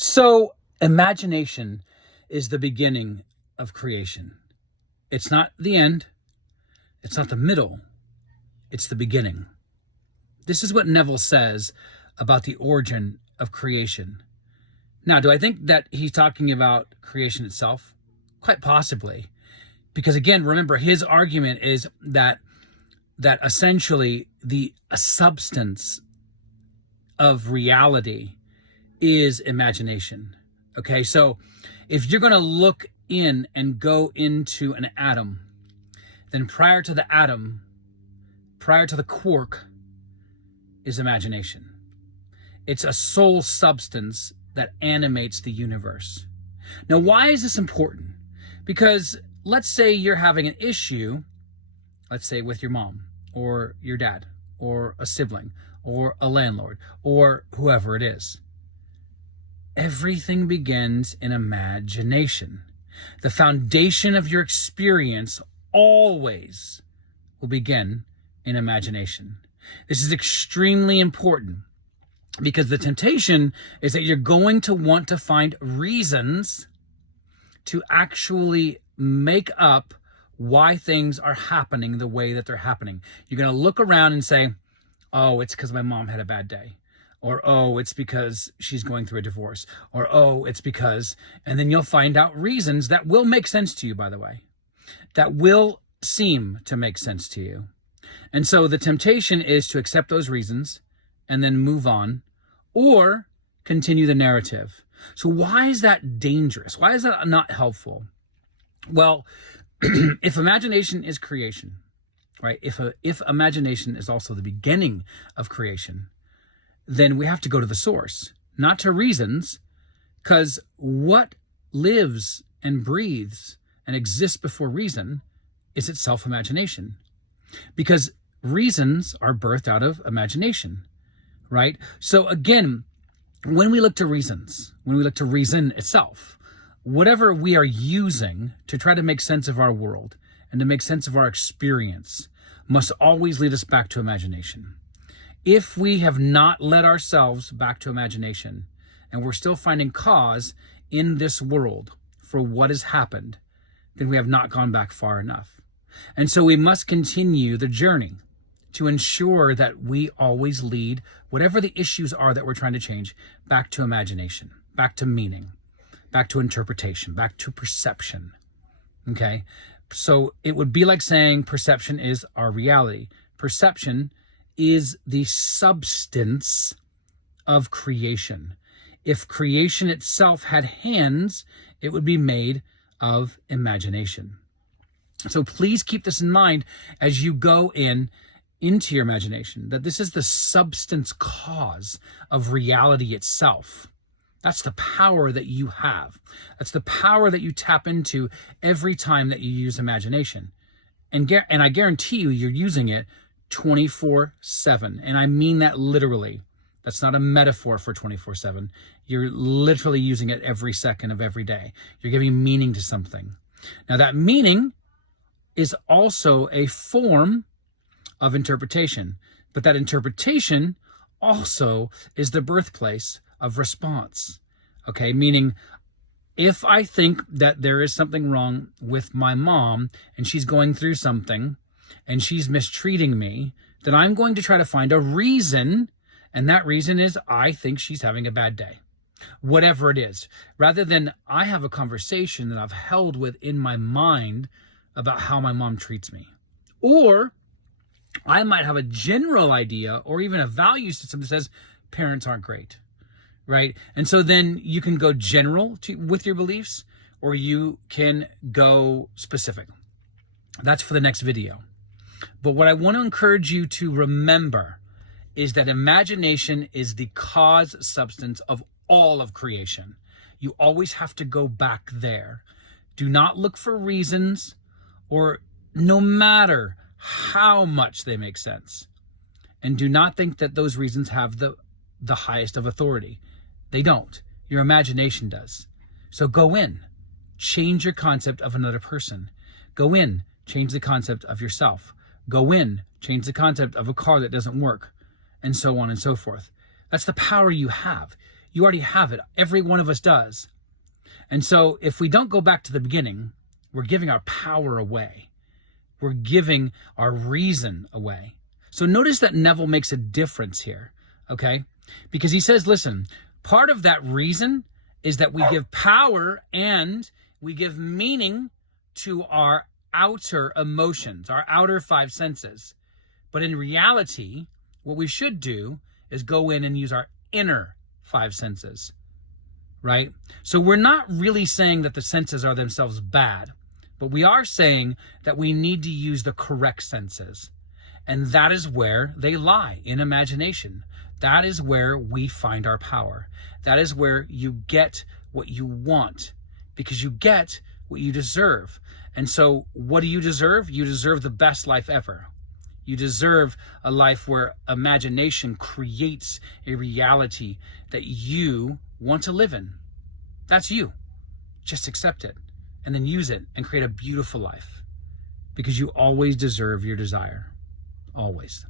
So, imagination is the beginning of creation. It's not the end, it's not the middle, it's the beginning. This is what Neville says about the origin of creation. Now, do I think that he's talking about creation itself? Quite possibly. Because again, remember, his argument is that essentially the substance of reality is imagination. Okay, so if you're going to look in and go into an atom, then prior to the atom, prior to the quark, is imagination. It's a soul substance that animates the universe. Now, why is this important? Because let's say you're having an issue, let's say with your mom or your dad or a sibling or a landlord or whoever it is. Everything begins in imagination. The foundation of your experience always will begin in imagination. This is extremely important because the temptation is that you're going to want to find reasons to actually make up why things are happening the way that they're happening. You're going to look around and say, oh, it's because my mom had a bad day. Or, oh, it's because she's going through a divorce. Or, oh, it's because, and then you'll find out reasons that will make sense to you, by the way, that will seem to make sense to you. And so the temptation is to accept those reasons and then move on or continue the narrative. So why is that dangerous? Why is that not helpful? Well, if imagination is creation, right? If imagination is also the beginning of creation, then we have to go to the source, not to reasons, because what lives and breathes and exists before reason is itself imagination. Because reasons are birthed out of imagination, right? So again, when we look to reasons, when we look to reason itself, whatever we are using to try to make sense of our world and to make sense of our experience must always lead us back to imagination. If we have not led ourselves back to imagination and we're still finding cause in this world for what has happened, then we have not gone back far enough. And so we must continue the journey to ensure that we always lead whatever the issues are that we're trying to change back to imagination, back to meaning, back to interpretation, back to perception. Okay? So it would be like saying perception is our reality. Perception is the substance of creation. If creation itself had hands, it would be made of imagination. So please keep this in mind as you go into your imagination, that this is the substance cause of reality itself. That's the power that you have. That's the power that you tap into every time that you use imagination. And I guarantee you're using it 24/7. And I mean that literally. That's not a metaphor for 24/7. You're literally using it every second of every day. You're giving meaning to something. Now that meaning is also a form of interpretation, but that interpretation also is the birthplace of response. Okay, meaning if I think that there is something wrong with my mom and she's going through something and she's mistreating me, then I'm going to try to find a reason, and that reason is I think she's having a bad day. Whatever it is, rather than I have a conversation that I've held within my mind about how my mom treats me. Or I might have a general idea or even a value system that says parents aren't great, right? And so then you can go general with your beliefs, or you can go specific. That's for the next video. But what I want to encourage you to remember is that imagination is the cause substance of all of creation. You always have to go back there. Do not look for reasons, or no matter how much they make sense. And do not think that those reasons have the highest of authority. They don't. Your imagination does. So go in, change your concept of another person. Go in, change the concept of yourself. Go in, change the concept of a car that doesn't work, and so on and so forth. That's the power you have. You already have it. Every one of us does. And so if we don't go back to the beginning, we're giving our power away. We're giving our reason away. So notice that Neville makes a difference here, okay? Because he says, listen, part of that reason is that we give power and we give meaning to our outer emotions, our outer five senses. But in reality, what we should do is go in and use our inner five senses, right? So we're not really saying that the senses are themselves bad, but we are saying that we need to use the correct senses. And that is where they lie, in imagination. That is where we find our power. That is where you get what you want, because you get what you deserve. And so what do you deserve? You deserve the best life ever. You deserve a life where imagination creates a reality that you want to live in. That's you. Just accept it and then use it and create a beautiful life, because you always deserve your desire. Always.